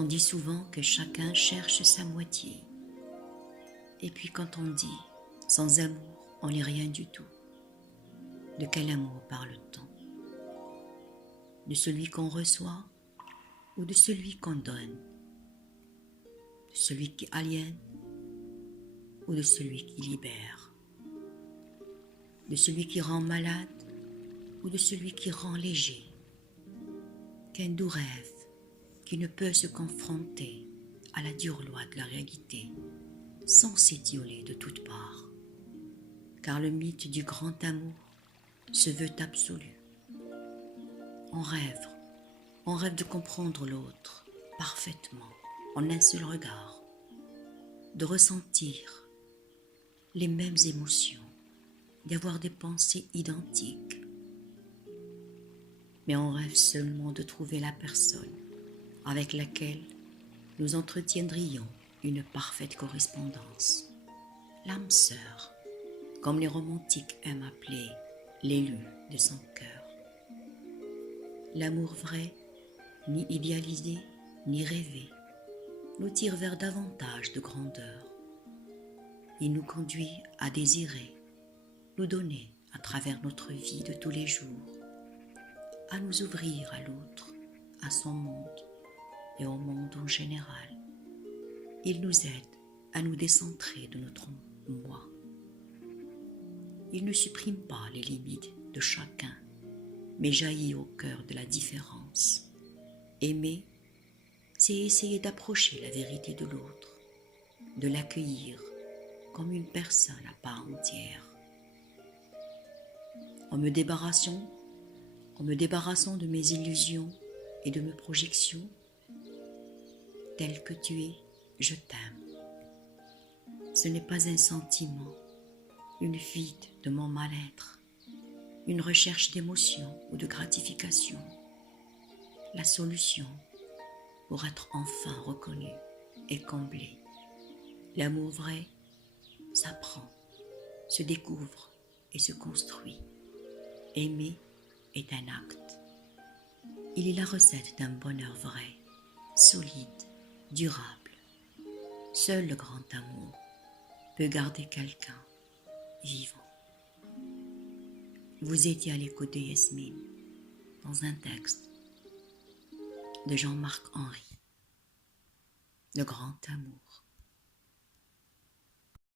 On dit souvent que chacun cherche sa moitié. Et puis quand on dit « sans amour, on n'est rien du tout », de quel amour parle-t-on? De celui qu'on reçoit ou de celui qu'on donne? De celui qui aliène ou de celui qui libère? De celui qui rend malade ou de celui qui rend léger? Qu'un doux rêve qui ne peut se confronter à la dure loi de la réalité sans s'étioler de toutes parts, car le mythe du grand amour se veut absolu. On rêve de comprendre l'autre parfaitement en un seul regard, de ressentir les mêmes émotions, d'avoir des pensées identiques. Mais on rêve seulement de trouver la personne avec laquelle nous entretiendrions une parfaite correspondance. L'âme sœur, comme les romantiques aiment appeler l'élu de son cœur. L'amour vrai, ni idéalisé, ni rêvé, nous tire vers davantage de grandeur. Il nous conduit à désirer, nous donner à travers notre vie de tous les jours, à nous ouvrir à l'autre, à son monde et au monde en général. Il nous aide à nous décentrer de notre moi. Il ne supprime pas les limites de chacun, mais jaillit au cœur de la différence. Aimer, c'est essayer d'approcher la vérité de l'autre, de l'accueillir comme une personne à part entière. En me débarrassant de mes illusions et de mes projections, tel que tu es, je t'aime. Ce n'est pas un sentiment, une fuite de mon mal-être, une recherche d'émotion ou de gratification. La solution pour être enfin reconnu et comblé. L'amour vrai s'apprend, se découvre et se construit. Aimer est un acte. Il est la recette d'un bonheur vrai, solide, durable. Seul le grand amour peut garder quelqu'un vivant. Vous étiez à l'écoute de Yasmine dans un texte de Jean-Marc Henry, Le grand amour.